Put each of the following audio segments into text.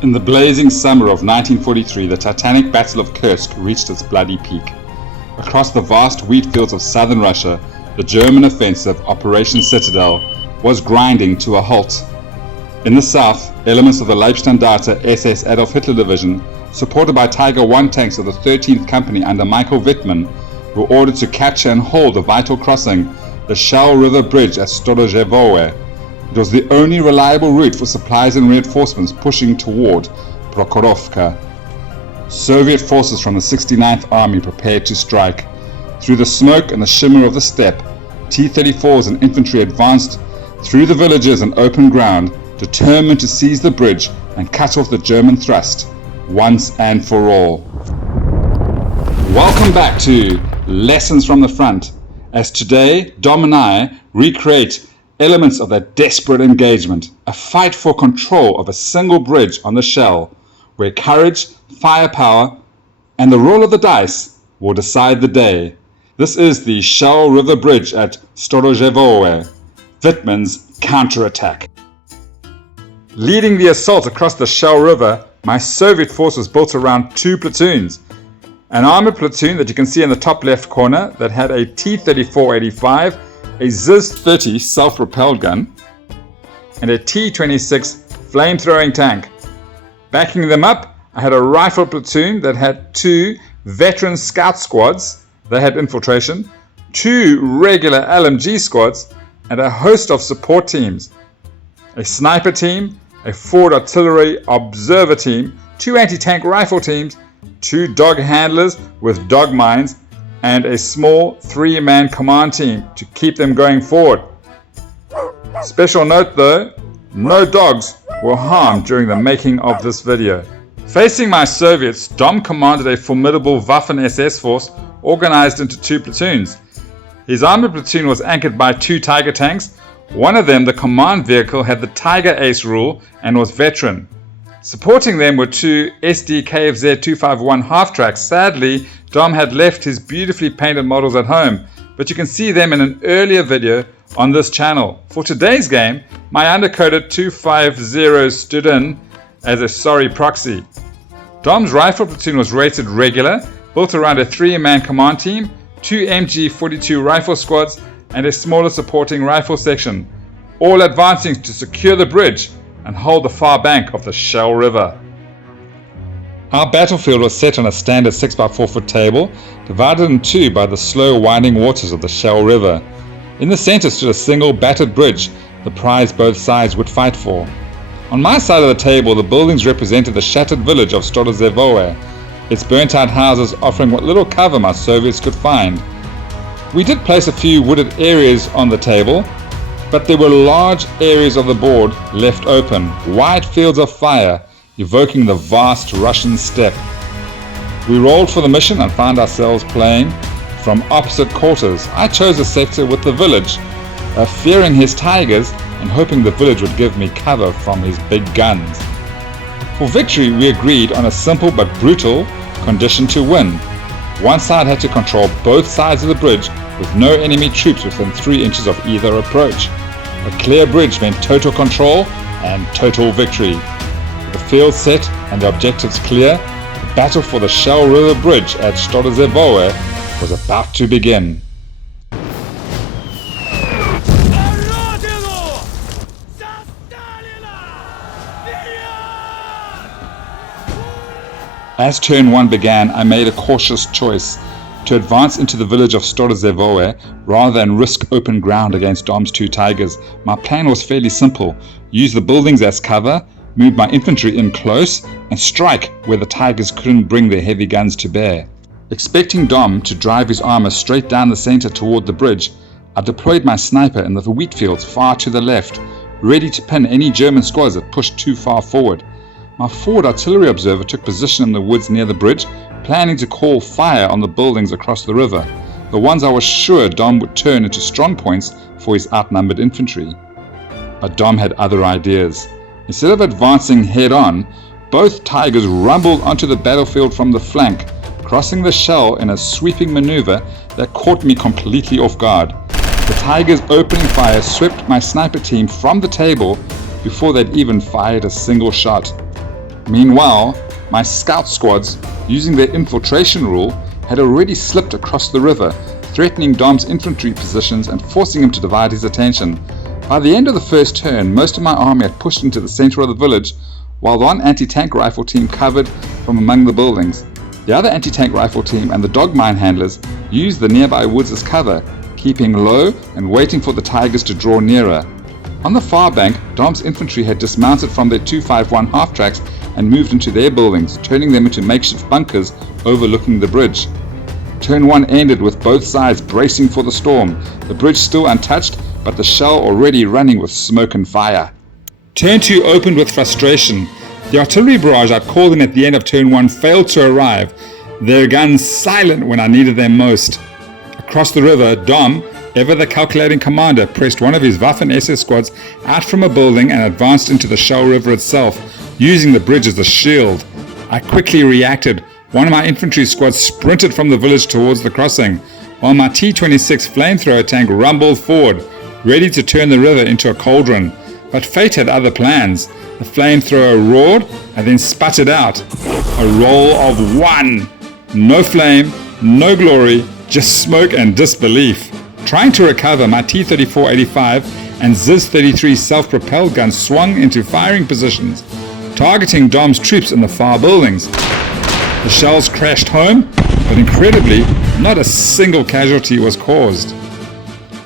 In the blazing summer of 1943, the titanic Battle of Kursk reached its bloody peak. Across the vast wheat fields of southern Russia, the German offensive, Operation Citadel, was grinding to a halt. In the south, elements of the Leibstandarte SS Adolf Hitler Division, supported by Tiger I tanks of the 13th Company under Michael Wittmann, were ordered to capture and hold the vital crossing, the Psel River bridge at Storojevoe. It was the only reliable route for supplies and reinforcements pushing toward Prokhorovka. Soviet forces from the 69th Army prepared to strike. Through the smoke and the shimmer of the steppe, T-34s and infantry advanced through the villages and open ground, determined to seize the bridge and cut off the German thrust once and for all. Welcome back to Lessons from the Front, as today Dom and I recreate elements of that desperate engagement, a fight for control of a single bridge on the Psel, where courage, firepower, and the roll of the dice will decide the day. This is the Psel River bridge at Storojevoe, Wittmann's counterattack. Leading the assault across the Psel River, my Soviet force was built around 2 platoons. An armoured platoon that you can see in the top left corner that had a T-34-85, a ZiS-30 self-propelled gun, and a T-26 flame-throwing tank. Backing them up, I had a rifle platoon that had 2 veteran scout squads that had infiltration, 2 regular LMG squads, and a host of support teams. A sniper team, a forward artillery observer team, 2 anti-tank rifle teams, 2 dog handlers with dog mines, and a small 3-man command team to keep them going forward. Special note though, no dogs were harmed during the making of this video. Facing my Soviets, Dom commanded a formidable Waffen-SS force organized into 2 platoons. His armored platoon was anchored by 2 Tiger tanks. One of them, the command vehicle, had the Tiger Ace rule and was veteran. Supporting them were 2 SD KFZ 251 half-tracks. Sadly, Dom had left his beautifully painted models at home, but you can see them in an earlier video on this channel. For today's game, my undercoated 250 stood in as a sorry proxy. Dom's rifle platoon was rated regular, built around a 3-man command team, 2 MG42 rifle squads, and a smaller supporting rifle section, all advancing to secure the bridge and hold the far bank of the Psel River. Our battlefield was set on a standard 6x4 foot table, divided in 2 by the slow winding waters of the Psel River. In the center stood a single battered bridge, the prize both sides would fight for. On my side of the table, the buildings represented the shattered village of Storojevoe, its burnt out houses offering what little cover my Soviets could find. We did place a few wooded areas on the table, but there were large areas of the board left open, wide fields of fire, evoking the vast Russian steppe. We rolled for the mission and found ourselves playing from opposite quarters. I chose a sector with the village, fearing his tigers and hoping the village would give me cover from his big guns. For victory, we agreed on a simple but brutal condition to win. One side had to control both sides of the bridge with no enemy troops within 3 inches of either approach. A clear bridge meant total control and total victory. With the field set and the objectives clear, the battle for the Psel River bridge at Storojevoe was about to begin. As turn 1 began, I made a cautious choice to advance into the village of Storojevoe rather than risk open ground against Dom's 2 Tigers. My plan was fairly simple: use the buildings as cover, move my infantry in close, and strike where the Tigers couldn't bring their heavy guns to bear. Expecting Dom to drive his armor straight down the center toward the bridge, I deployed my sniper in the wheat fields far to the left, ready to pin any German squads that pushed too far forward. My forward artillery observer took position in the woods near the bridge, planning to call fire on the buildings across the river, the ones I was sure Dom would turn into strong points for his outnumbered infantry. But Dom had other ideas. Instead of advancing head-on, both Tigers rumbled onto the battlefield from the flank, crossing the Psel in a sweeping maneuver that caught me completely off guard. The Tigers' opening fire swept my sniper team from the table before they'd even fired a single shot. Meanwhile, my scout squads, using their infiltration rule, had already slipped across the river, threatening Dom's infantry positions and forcing him to divide his attention. By the end of the first turn, most of my army had pushed into the center of the village, while one anti-tank rifle team covered from among the buildings. The other anti-tank rifle team and the dog mine handlers used the nearby woods as cover, keeping low and waiting for the Tigers to draw nearer. On the far bank, Dom's infantry had dismounted from their 251 half-tracks and moved into their buildings, turning them into makeshift bunkers overlooking the bridge. Turn 1 ended with both sides bracing for the storm, the bridge still untouched, but the shell already running with smoke and fire. Turn 2 opened with frustration. The artillery barrage I'd called in at the end of Turn 1 failed to arrive, their guns silent when I needed them most. Across the river, Dom, ever the calculating commander, pressed one of his Waffen SS squads out from a building and advanced into the Psel River itself, using the bridge as a shield. I quickly reacted. One of my infantry squads sprinted from the village towards the crossing, while my T-26 flamethrower tank rumbled forward, ready to turn the river into a cauldron. But fate had other plans. The flamethrower roared and then sputtered out. A roll of 1. No flame, no glory, just smoke and disbelief. Trying to recover, my T-34-85 and ZiS-33 self-propelled guns swung into firing positions, targeting Dom's troops in the far buildings. The shells crashed home, but incredibly, not a single casualty was caused.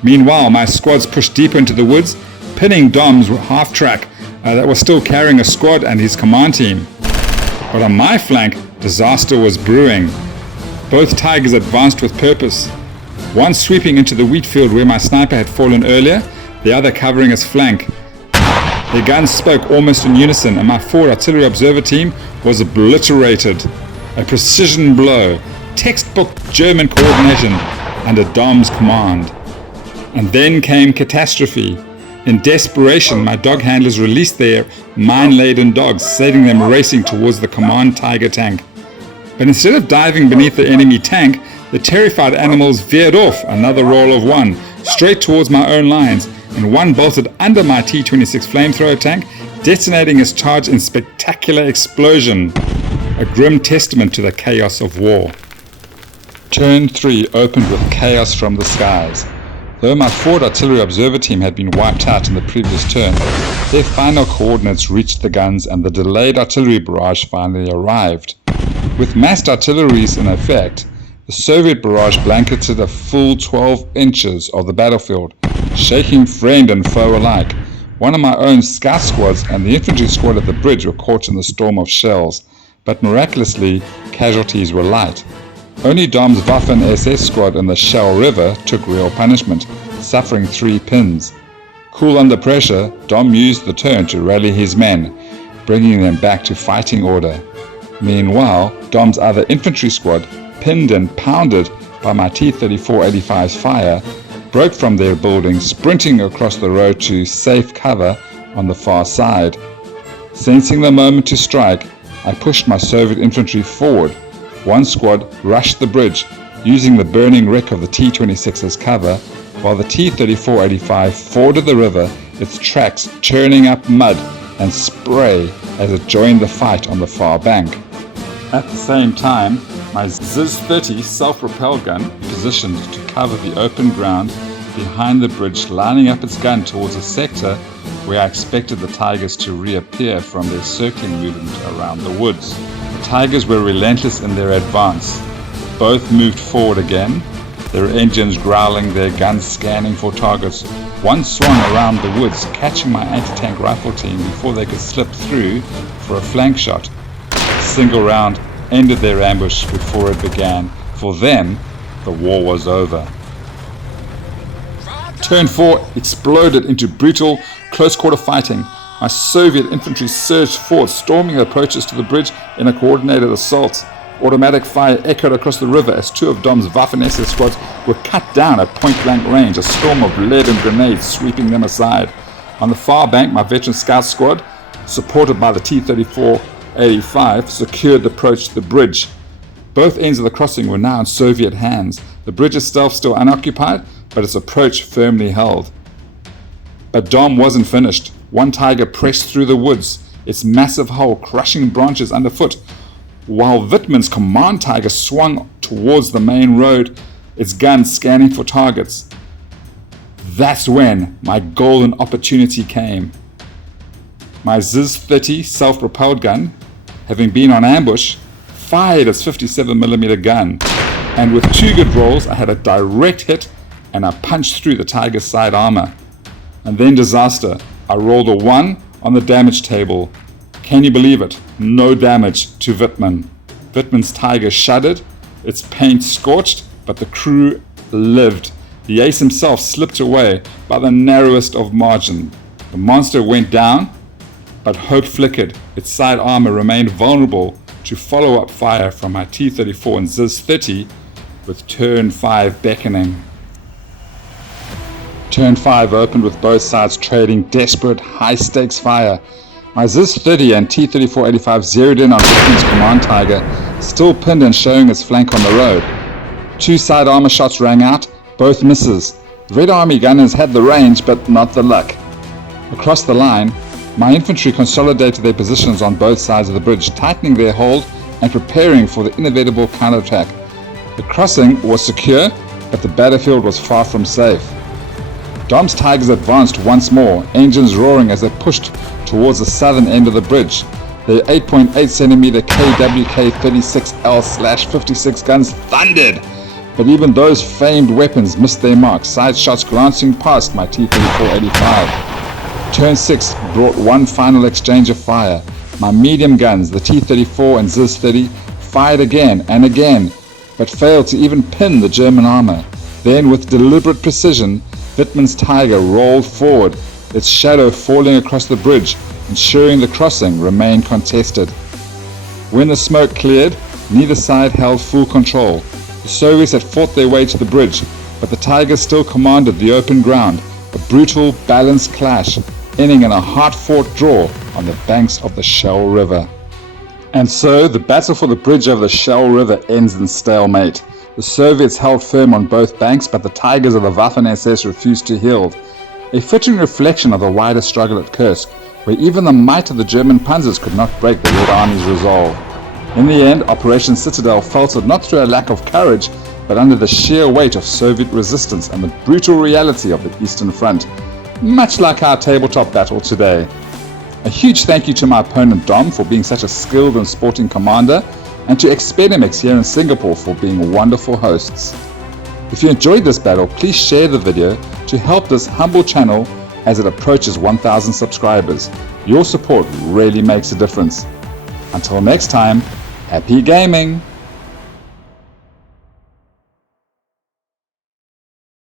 Meanwhile, my squads pushed deeper into the woods, pinning Dom's half-track that was still carrying a squad and his command team. But on my flank, disaster was brewing. Both Tigers advanced with purpose, one sweeping into the wheat field where my sniper had fallen earlier, the other covering his flank. Their guns spoke almost in unison, and my forward artillery observer team was obliterated. A precision blow, textbook German coordination under Dom's command. And then came catastrophe. In desperation, my dog handlers released their mine-laden dogs, setting them racing towards the command Tiger tank. But instead of diving beneath the enemy tank, the terrified animals veered off, another roll of 1, straight towards my own lines, and one bolted under my T-26 flamethrower tank, detonating its charge in spectacular explosion, a grim testament to the chaos of war. Turn 3 opened with chaos from the skies. Though my forward artillery observer team had been wiped out in the previous turn, their final coordinates reached the guns and the delayed artillery barrage finally arrived. With massed artilleries in effect, the Soviet barrage blanketed a full 12 inches of the battlefield, shaking friend and foe alike. One of my own scout squads and the infantry squad at the bridge were caught in the storm of shells, but miraculously, casualties were light. Only Dom's Waffen SS squad in the Psel River took real punishment, suffering 3 pins. Cool under pressure, Dom used the turn to rally his men, bringing them back to fighting order. Meanwhile, Dom's other infantry squad, pinned and pounded by my T-34-85's fire, broke from their buildings, sprinting across the road to safe cover on the far side. Sensing the moment to strike, I pushed my Soviet infantry forward. One squad rushed the bridge, using the burning wreck of the T-26 as cover, while the T-34-85 forded the river, its tracks churning up mud and spray as it joined the fight on the far bank. At the same time, my ZiS-30 self-propelled gun positioned to cover the open ground behind the bridge, lining up its gun towards a sector where I expected the Tigers to reappear from their circling movement around the woods. The Tigers were relentless in their advance. Both moved forward again, their engines growling, their guns scanning for targets. One swung around the woods, catching my anti-tank rifle team before they could slip through for a flank shot. A single round ended their ambush before it began. For them, the war was over. Turn 4 exploded into brutal, close-quarter fighting. My Soviet infantry surged forward, storming the approaches to the bridge in a coordinated assault. Automatic fire echoed across the river as 2 of Dom's Waffen SS squads were cut down at point-blank range, a storm of lead and grenades sweeping them aside. On the far bank, my veteran scout squad, supported by the T-34-85, secured the approach to the bridge. Both ends of the crossing were now in Soviet hands. The bridge itself still unoccupied, but its approach firmly held. But Dom wasn't finished. One Tiger pressed through the woods, its massive hull crushing branches underfoot, while Wittmann's command Tiger swung towards the main road, its guns scanning for targets. That's when my golden opportunity came. My ZIS-30 self-propelled gun, having been on ambush, fired its 57mm gun, and with 2 good rolls I had a direct hit and I punched through the Tiger's side armor. And then disaster. I rolled a 1 on the damage table. Can you believe it? No damage to Wittmann. Wittmann's Tiger shuddered, its paint scorched, but the crew lived. The ace himself slipped away by the narrowest of margin. The monster went down, but hope flickered. Its side armor remained vulnerable to follow-up fire from my T-34 and ZIS-30, with Turn 5 beckoning. Turn 5 opened with both sides trading desperate, high-stakes fire. My ZIS-30 and T-34-85 zeroed in on Wittmann's command Tiger, still pinned and showing its flank on the road. 2 side armor shots rang out, both misses. The Red Army gunners had the range, but not the luck. Across the line, my infantry consolidated their positions on both sides of the bridge, tightening their hold and preparing for the inevitable counterattack. The crossing was secure, but the battlefield was far from safe. Dom's Tigers advanced once more, engines roaring as they pushed towards the southern end of the bridge. Their 8.8cm KWK-36L/56 guns thundered, but even those famed weapons missed their mark, side shots glancing past my T-34-85. Turn 6 brought one final exchange of fire. My medium guns, the T-34 and ZIS-30, fired again and again, but failed to even pin the German armor. Then, with deliberate precision, Wittmann's Tiger rolled forward, its shadow falling across the bridge, ensuring the crossing remained contested. When the smoke cleared, neither side held full control. The Soviets had fought their way to the bridge, but the Tiger still commanded the open ground, a brutal, balanced clash, ending in a hard-fought draw on the banks of the Psel River. And so, the battle for the bridge over the Psel River ends in stalemate. The Soviets held firm on both banks, but the Tigers of the Waffen-SS refused to yield. A fitting reflection of the wider struggle at Kursk, where even the might of the German panzers could not break the Red Army's resolve. In the end, Operation Citadel faltered not through a lack of courage, but under the sheer weight of Soviet resistance and the brutal reality of the Eastern Front, much like our tabletop battle today. A huge thank you to my opponent Dom for being such a skilled and sporting commander, and to Expedimix here in Singapore for being wonderful hosts. If you enjoyed this battle, please share the video to help this humble channel as it approaches 1,000 subscribers. Your support really makes a difference. Until next time, happy gaming!